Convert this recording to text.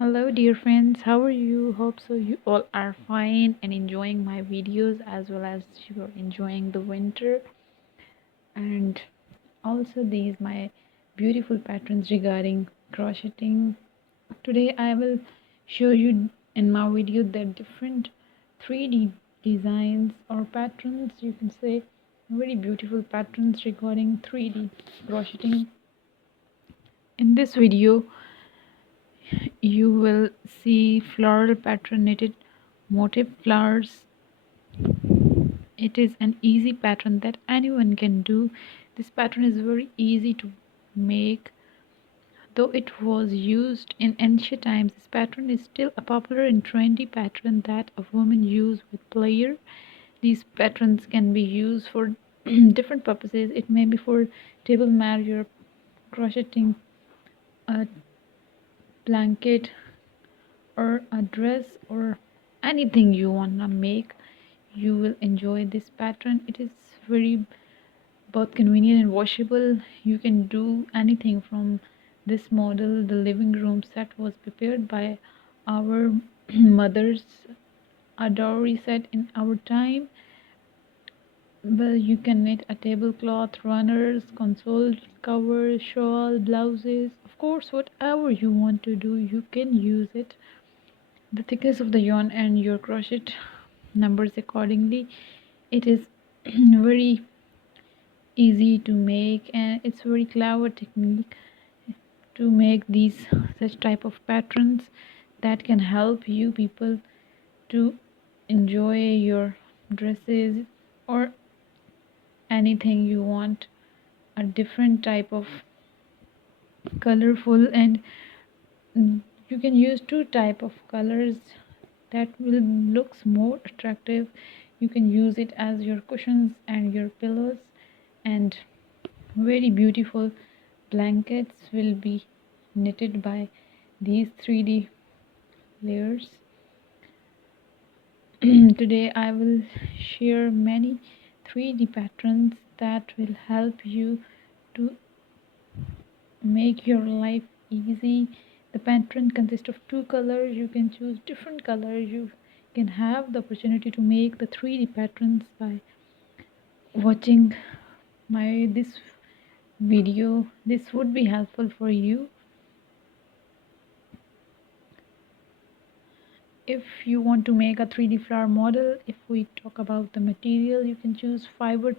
Hello, dear friends. How are you? Hope so. You all are fine and enjoying my videos as well as you are enjoying the winter. And also, these my beautiful patterns regarding crocheting. Today, I will show you in my video the different 3D designs or patterns. You can say very beautiful patterns regarding 3D crocheting. In this video, you will see floral pattern knitted motif flowers. It is an easy pattern that anyone can do. This pattern is very easy to make. Though it was used in ancient times, this pattern is still a popular and trendy pattern that a woman use with pleasure. These patterns can be used for different purposes. It may be for table mat, you're crocheting a blanket or a dress or anything you wanna make. You will enjoy this pattern. It is very both convenient and washable. You can do anything from this model. The living room set was prepared by our mothers, a dowry set in our time. Well, you can knit a tablecloth, runners, console covers, shawl, blouses, of course whatever you want to do you can use it. The thickness of the yarn and your crochet numbers accordingly. It is very easy to make and it's very clever technique to make these such type of patterns that can help you people to enjoy your dresses or anything you want, a different type of colorful. And you can use two type of colors that will looks more attractive. You can use it as your cushions and your pillows, and very beautiful blankets will be knitted by these 3D layers. Today I will share many 3D patterns that will help you to make your life easy. The pattern consists of two colors. You can choose different colors. You can have the opportunity to make the 3D patterns by watching my this video. This would be helpful for you. If you want to make a 3D flower model, if we talk about the material, you can choose fiber